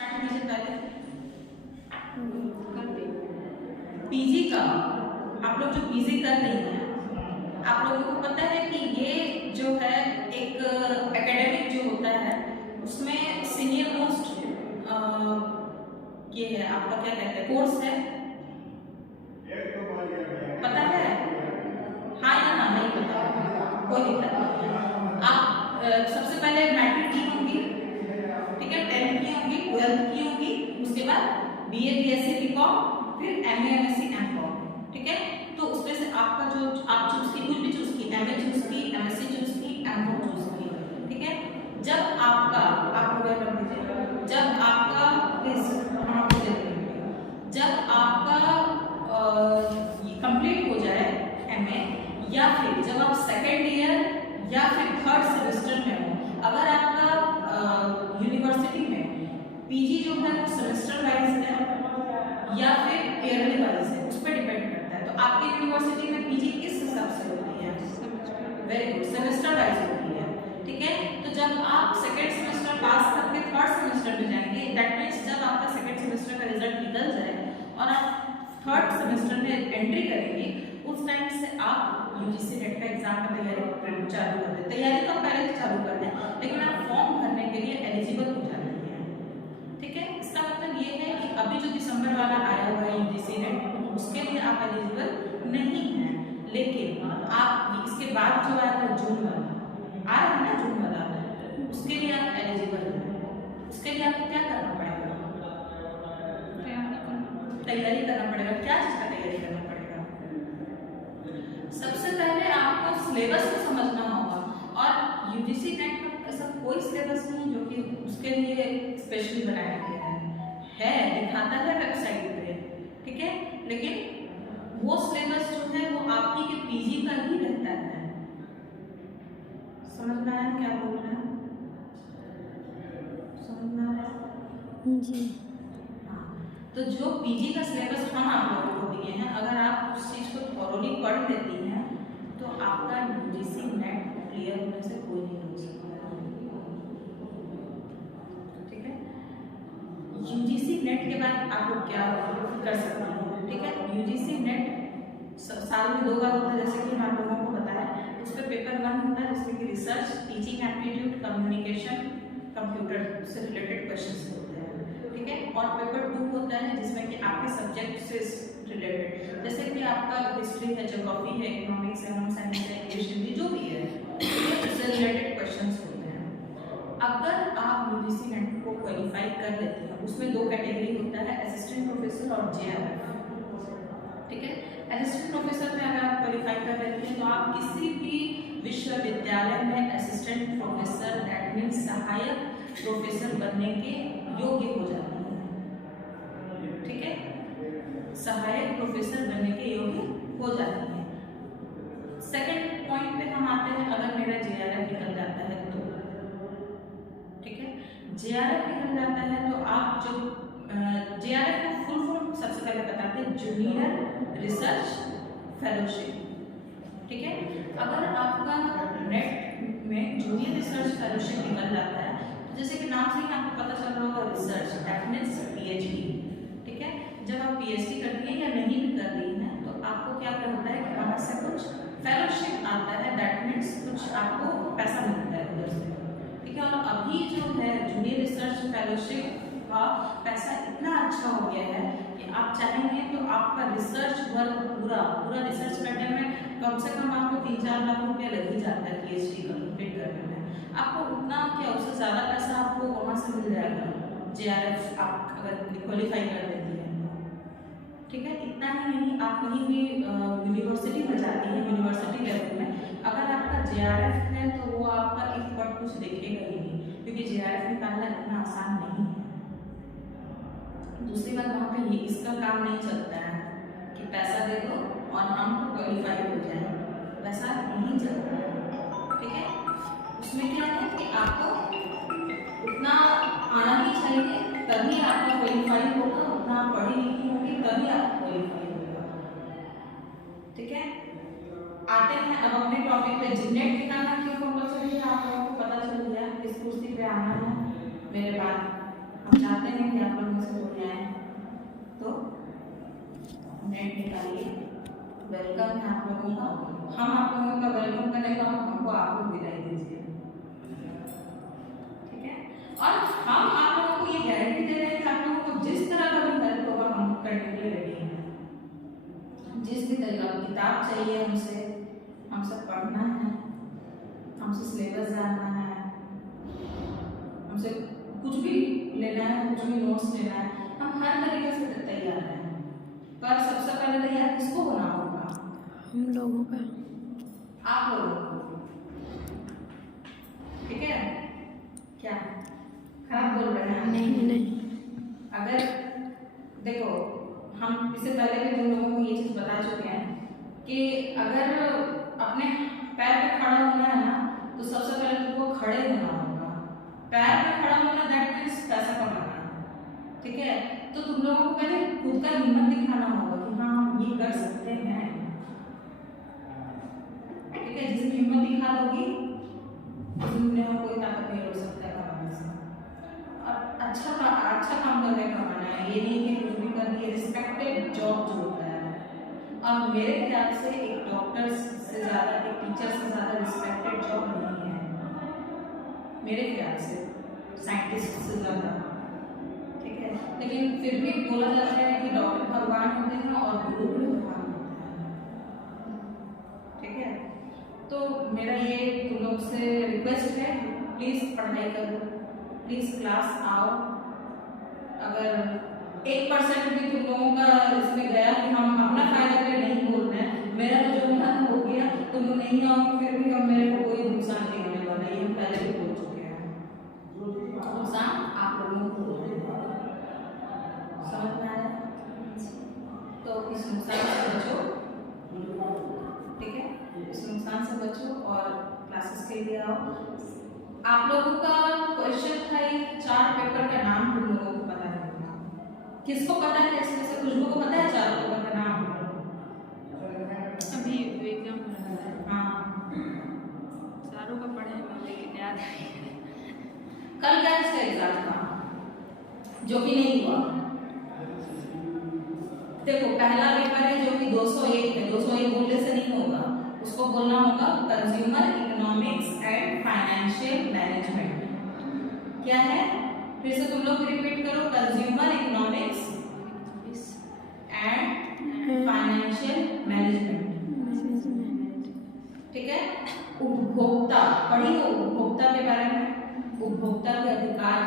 Start कीजिए पहले PG का। आप लोग जो पीजी कर रही हैं, आप लोगों को पता है कि ये जो है एक एकेडमिक जो होता है उसमें सीनियर मोस्ट ये है आपका क्या कहते हैं कोर्स है, पता है? हाँ या ना नहीं पता, कोई दिक्कत नहीं। आप सबसे पहले मैट्रिक की होंगी, ठीक है, 10th की होंगी, 12th की होंगी, उसके बाद बीए बीएससी बीकॉम, फिर एमए एमएससी एमकॉम, ठीक है। तो उसमें से आपका जो आप चूज की, कुछ भी चूज की, एमए चूज की, एमएससी चूज की, एमकॉम चूज की, ठीक है। जब आपका आप लोग कर दीजिए, जब आपका हम आपको दे देंगे, जब आपका कंप्लीट हो जाए एमए, या फिर जब आप सेकेंड ईयर या फिर थर्ड सेमेस्टर में हो, अगर आपका यूनिवर्सिटी में पीजी जो है वो सेमेस्टर वाइज है या फिर ईयरली वाइज है, उस पर डिपेंड करता है। तो आपकी यूनिवर्सिटी में पीजी किस हिसाब से होती है? वेरी गुड, सेमेस्टर वाइज होती है, ठीक है। तो जब आप सेकेंड सेमेस्टर पास करके थर्ड सेमेस्टर में जाएंगे, दैट मीन्स जब आपका सेकेंड सेमेस्टर का रिजल्ट निकल जाए और आप थर्ड सेमेस्टर में एंट्री करेंगे, उस टाइम से आप यूजीसी नेट का एग्जाम का तैयारी चालू कर दें। तैयारी तो पहले से चालू कर दें, लेकिन आप फॉर्म भरने के लिए एलिजिबल हो जाते हैं, ठीक है। इसका मतलब ये है कि अभी जो दिसंबर वाला आया हुआ है यूजीसी नेट, उसके लिए आप एलिजिबल नहीं हैं, लेकिन आप इसके बाद जो आया था जून वाला आ रहा है ना, जून वाला, उसके लिए आप एलिजिबल हैं। उसके लिए आपको क्या करना पड़ेगा? तैयारी करना पड़ेगा। क्या चीज का तैयारी करना पड़ेगा? सबसे पहले आपको सिलेबस को समझना होगा, और यूजीसी नेट का ऐसा कोई सिलेबस नहीं जो कि उसके लिए स्पेशली बनाया गया है, दिखाता है वेबसाइट पे, ठीक है, लेकिन वो सिलेबस जो है वो आपकी के पीजी का ही रहता है। समझ में आया क्या बोल रहे हैं? समझ में आ रहा है जी। तो जो पीजी का सिलेबस हम आप लोगों को दिए हैं, अगर आप उस चीज़ को थॉरोली पढ़ लेती हैं तो आपका यूजीसी नेट क्लियर होने से कोई नहीं रोक सकता, ठीक है। यूजीसी नेट के बाद आप लोग क्या कर सकते हैं, ठीक है। यूजीसी नेट साल में 2 बार होता है, जैसे कि हम आप लोगों को बताया। उस पर पेपर 1 होता है जिसमें कि research, teaching aptitude, communication, computer से रिलेटेड क्वेश्चंस होते हैं, ठीक है। और पेपर 2 होता है जिसमें कि आपके सब्जेक्ट से रिलेटेड, जैसे कि आपका हिस्ट्री है, ज्योग्राफी है, इकोनॉमिक्स है, होम साइंस है, इंग्लिश, हिंदी, जो भी है, उससे रिलेटेड क्वेश्चंस होते हैं। अगर आप यूजीसी नेट को क्वालिफाई कर लेते हैं, उसमें 2 कैटेगरी होता है, असिस्टेंट प्रोफेसर और जेआरएफ, ठीक है। असिस्टेंट प्रोफेसर में अगर आप क्वालिफाई कर लेते हैं तो आप किसी भी विश्वविद्यालय में असिस्टेंट प्रोफेसर, दैट मीन्स सहायक प्रोफेसर बनने के योग्य हो जाते हैं, ठीक है। सहायक प्रोफेसर बनने के योग्य हो जाती है। सेकंड पॉइंट पे हम आते हैं, अगर मेरा जेआरएफ निकल जाता है तो, ठीक है। जेआरएफ निकल जाता है तो आप जो जेआरएफ को फुल फॉर्म सबसे पहले बताते हैं, जूनियर रिसर्च फेलोशिप, ठीक है। अगर आपका नेट में जूनियर रिसर्च फेलोशिप निकल जाता है, तो जैसे कि नाम से ही आपको पता चल रहा होगा, रिसर्च दैट मीन्स पीएचडी, ठीक है। जब आप पीएचडी करती हैं या नहीं भी कर रही हैं तो आपको क्या करना है कि वहाँ से कुछ फेलोशिप आता है, दैट मीन्स कुछ आपको पैसा मिलता है उधर से, ठीक है। और अभी जो है जूनियर रिसर्च फेलोशिप का पैसा इतना अच्छा हो गया है कि आप चाहेंगे तो आपका रिसर्च वर्क पूरा रिसर्च करने में कम से कम आपको 3-4 लाख रुपया लग ही जाता है पीएचडी कंप्लीट करने में। आपको उतना क्या, उससे ज़्यादा पैसा आपको वहाँ से मिल जाएगा जेआरएफ आप अगर क्वालिफाई कर देती है, ठीक है। इतना ही नहीं, आप कहीं भी यूनिवर्सिटी में जाती है, यूनिवर्सिटी लेवल में अगर आपका जेआरएफ है तो वो आपका एक पॉइंट कुछ देखेगा ही नहीं, क्योंकि जेआरएफ निकालना इतना आसान नहीं है। दूसरी बात, वहाँ पे इसका काम नहीं चलता है कि पैसा दे दो और हम क्वालिफाई हो जाए, वैसा नहीं चलता है, ठीक है। उसमें क्या है कि आपको उतना आना ही चाहिए, तभी आपका क्वालिफाई होगा, उतना पढ़ी लिखी होगी तभी आप क्वालिफाई होगा, ठीक है। आते हैं अब अपने टॉपिक पे, नेट निकालना क्यों कंपल्सरी है, आप लोगों को पता चल गया, किस कुर्सी पे आना है। मेरे बाद हम चाहते हैं कि निकालिए। वेलकम है आप लोगों का, हम आप लोगों का वेलकम करेंगे और हमको आप लोग विदाई दीजिए, ठीक है। और हम आप लोगों को ये गारंटी दे रहे हैं कि आप लोगों को जिस तरह का भी हेल्प होगा हम करने के लिए रेडी हैं। जिस भी तरह का किताब चाहिए हमसे पढ़ना है, हमसे सिलेबस जानना है, हमसे कुछ भी लेना है, कुछ भी नोट्स लेना है, हम हर तरीके से तैयार हैं। पर सबसे पहले तैयार किसको होना होगा? हम लोगों का, आप लोगों को, ठीक है। क्या खराब बोल रहे हैं? नहीं। अगर देखो, हम इससे पहले भी तुम लोगों को ये चीज बता चुके हैं कि अगर अपने पैर पे खड़ा होना है ना, तो सबसे पहले तुमको खड़े होना होगा। पैर पे खड़ा होना दैट मीन्स पैसा कमाना, ठीक है। तो तुम लोगों को पहले खुद का हिम्मत दिखाना होगा कि हाँ हम ये कर सकते हैं, ठीक है। जिसमें हिम्मत दिखा दोगी दुनिया में कोई ताकत नहीं रोक सकता है कमाने से। और अच्छा काम करके कमाना है, ये नहीं कि कुछ भी कर दिए। रिस्पेक्टेड जॉब जो होता है, और मेरे ख्याल से एक डॉक्टर से ज़्यादा, एक टीचर से ज़्यादा रिस्पेक्टेड जॉब नहीं है मेरे ख्याल से, साइंटिस्ट से ज़्यादा, ठीक है। लेकिन फिर भी बोला जाता है कि डॉक्टर भगवान होते हैं और गुरु भी भगवान होते हैं, ठीक है। तो मेरा ये तुम लोग से रिक्वेस्ट है, प्लीज़ पढ़ाई करो, प्लीज़ क्लास आओ। अगर 1% भी तुम लोगों का इसमें गया कि हम अपना फायदा के लिए नहीं बोल रहे हैं, मेरा तो जो होना था हो गया, तुम लोग नहीं आओगे फिर भी हम मेरे को कोई नुकसान नहीं होने वाला, ये हम पहले भी बोल चुके हैं। नुकसान आप लोगों को समझ में आया? तो इस नुकसान से बचो, ठीक है। इस नुकसान से बचो और क्लासेस के लिए आओ। आप लोगों का क्वेश्चन था, 4 पेपर का नाम तुम लोगों को पता है? किसको पता है? इसमें से खुशबू को पता है 4 पेपर का नाम? अभी एग्जाम हो रहा है। हाँ, चारों का पढ़े लेकिन याद नहीं। कल क्या इसका एग्जाम था जो कि नहीं हुआ? देखो, पहला पेपर है जो कि 201 है, 201 बोलने से नहीं होगा, उसको बोलना होगा consumer economics and financial management. क्या है? फिर से तुम लोग रिपीट करो, consumer economics and financial management, ठीक है। उपभोक्ता पढ़ी हो, उपभोक्ता के बारे में, उपभोक्ता के अधिकार,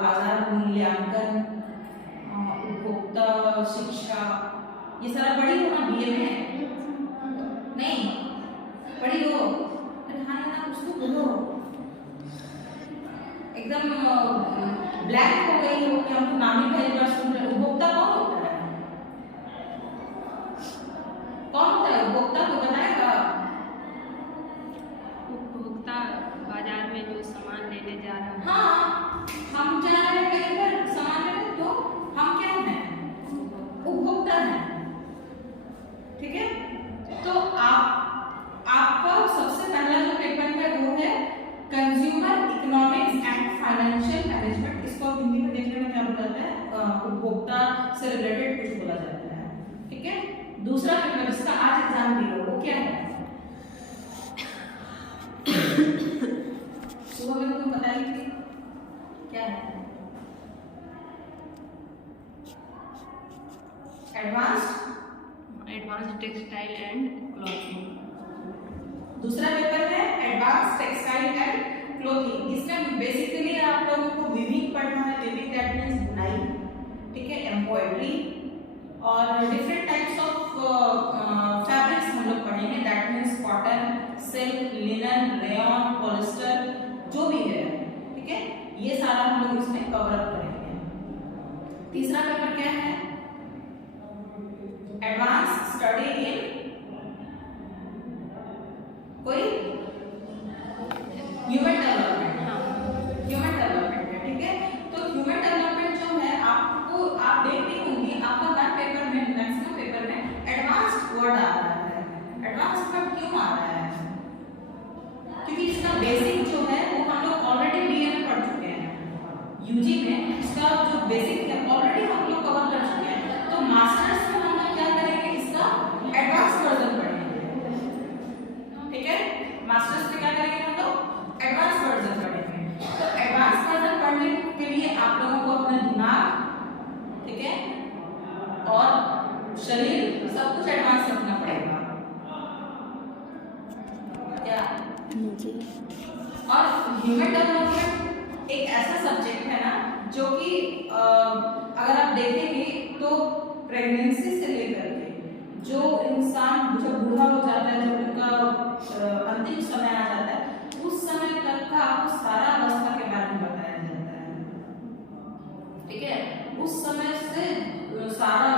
बाजार मूल्यांकन, उपभोक्ता शिक्षा, ये सारा पढ़ी हो ना बीए में? नहीं पढ़ी हो? अरे हाँ ना, कुछ तो बोलो, एकदम ब्लैक हो गई हो कि हमको नाम ही पहली बार सुन रहे। उपभोक्ता कौन होता है? कौन होता है उपभोक्ता? को बताएगा? उपभोक्ता बाजार में जो सामान लेने जा रहा है। हाँ, हम जा रहे हैं कहीं पर सामान लेने, तो हम क्या हैं? उपभोक्ता हैं, ठीक है। तो आपका सबसे पहला जो पेपर है वो है consumer economics and financial management. इसको हिंदी में देखने में क्या बोला जाता है? उपभोक्ता से रिलेटेड कुछ बोला जाता है, ठीक है। दूसरा पेपर जिसका आज एग्जाम दिया वो क्या है? सुबह में तुम बताई थी क्या है? Advance textile and clothing. दूसरा पेपर है एडवांस टेक्सटाइल एंड क्लोथिंग। इसमें बेसिकली आप लोगों को वीविंग पढ़ना है। वीविंग दैट मींस बुनाई, ठीक है, एम्ब्रॉयडरी और डिफरेंट टाइप्स ऑफ फैब्रिक्स हम लोग पढ़ेंगे। That means cotton, silk, linen, rayon, polyester, जो भी है, ठीक है, ये सारा हम लोग इसमें कवर अप करेंगे। तीसरा पेपर क्या है? एडवांस स्टडी इन कोई ह्यूमन डेवलपमेंट, ह्यूमन डेवलपमेंट है, ठीक है। तो ह्यूमन डेवलपमेंट जो है आपको, आप देखती होंगी आपका हर पेपर में, मैक्सिमम पेपर में एडवांस वर्ड आ रहा है। एडवांस वर्ड क्यों आ रहा है? क्योंकि इसका बेसिक जो है वो हम लोग ऑलरेडी बीए में पढ़ चुके हैं, यूजी में इसका जो बेसिक है ऑलरेडी हम लोग कवर कर चुके हैं। तो मास्टर्स में हम लोग क्या करेंगे, इसका एडवांस वर्जन पढ़ेंगे। ठीक है, मास्टर्स में क्या करेंगे हम लोग, एडवांस वर्जन पढ़ेंगे। तो एडवांस वर्जन पढ़ने के लिए आप लोगों को अपना दिमाग, ठीक है, और शरीर सब कुछ एडवांस रखना पड़ेगा। क्या जी। और ह्यूमन डेवलपमेंट एक ऐसा सब्जेक्ट है ना जो कि अगर आप देखेंगे तो प्रेगनेंसी से लेकर के जो इंसान जब बूढ़ा हो जाता है, जब उनका अंतिम समय आ जाता है, उस समय तक का आपको सारा अवस्था के बारे में बताया जाता है। ठीक है, उस समय से सारा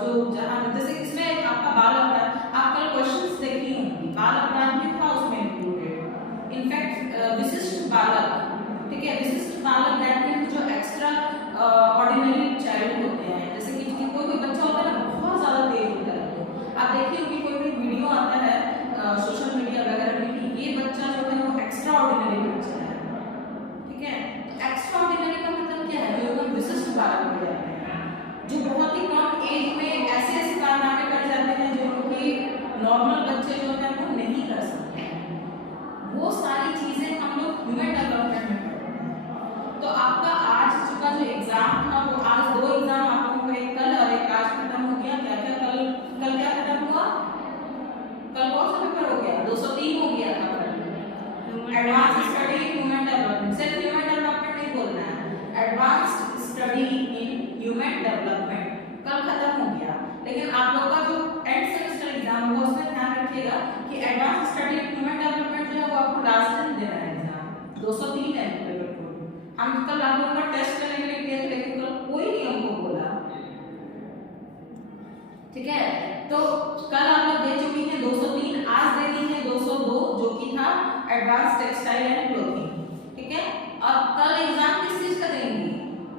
जो जहाँ जैसे इसमें आपका बाल अपराध, आप कल क्वेश्चंस देखी होंगी, बाल अपराध भी था उसमें इंक्लूडेड। इनफैक्ट विशिष्ट बालक, ठीक है, विशिष्ट बालक दैट मींस जो एक्स्ट्रा ऑर्डिनरी चाइल्ड होते हैं, जैसे कि कोई बच्चा होता है ना बहुत ज्यादा तेज होता है, तो आप देखिए कि कोई वीडियो आता है सोशल मीडिया वगैरह में कि ये बच्चा जो है वो एक्स्ट्रा ऑर्डिनरी बच्चा है। ठीक है, एक्स्ट्रा ऑर्डिनरी का मतलब क्या है, जो एकदम विशिष्ट बालक हो जाते हैं, जो बहुत ही कम एज में ऐसे ऐसे कारनामे कर जाते हैं जो कि नॉर्मल बच्चे जो है वो नहीं कर सकते हैं। वो सारी चीजें हम लोग ह्यूमन डेवलपमेंट में पढ़ते हैं। तो आपका आज का जो एग्जाम था वो आज 2 एग्जाम आप लोगों को, एक कल और एक आज खत्म हो गया। क्या क्या कल क्या खत्म हुआ, कल कौन सा पेपर हो गया, 203 हो गया था कल, advance study in human development. सिर्फ ह्यूमन डेवलपमेंट नहीं बोलना है, advanced study in human development कल खत्म हो गया। लेकिन आप लोग का जो एंड सेमेस्टर एग्जाम होगा उसमें ध्यान रखिएगा कि advance study in human development जो है वो आपको लास्ट दिन देना है एग्जाम। 203 है पेपर को। हम कल आप लोगों का टेस्ट करने के लिए गए थे, लेकिन कल कोई नहीं हमको बोला। ठीक है, तो कल आप लोग दे चुकी हैं 203, आज देनी है 202 जो कि था एडवांस टेक्सटाइल एंड क्लोथिंग। ठीक है, और कल एग्जाम किस चीज का देंगी,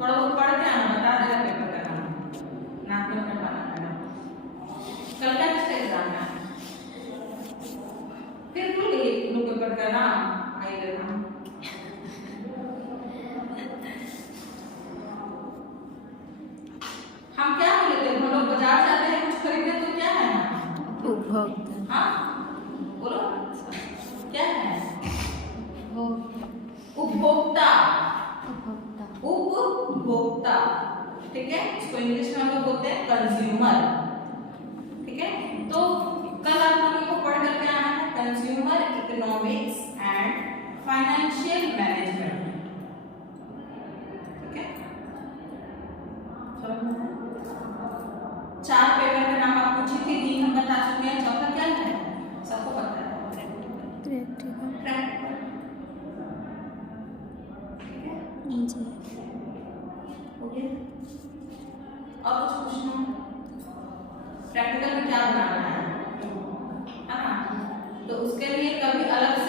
थोड़ा बहुत पढ़ के आना, बता देगा पेपर का नाम, नाक में अपना पाना है। कल क्या किसका एग्जाम है, फिर भूल गई तुम लोग पेपर का नाम आएगा नाम। हम क्या बोले थे, हम लोग बाजार जाते हैं कुछ खरीदने तो क्या है, उपभोक्ता। हाँ बोलो क्या है, उपभोक्ता। उपभोक्ता, उपभोक्ता। ठीक है, इसको इंग्लिश में हम लोग बोलते हैं कंज्यूमर। ठीक है, तो कल आप लोगों को पढ़ करके आना है consumer economics and financial management. ठीक है, चार पेपर का नाम आप पूछी थी, 3 हम बता चुके हैं, चौथा क्या है सबको पता है, प्रैक्टिकल। जी। हो गया, और कुछ पूछना, प्रैक्टिकल में क्या बनाना है ना, तो उसके लिए कभी अलग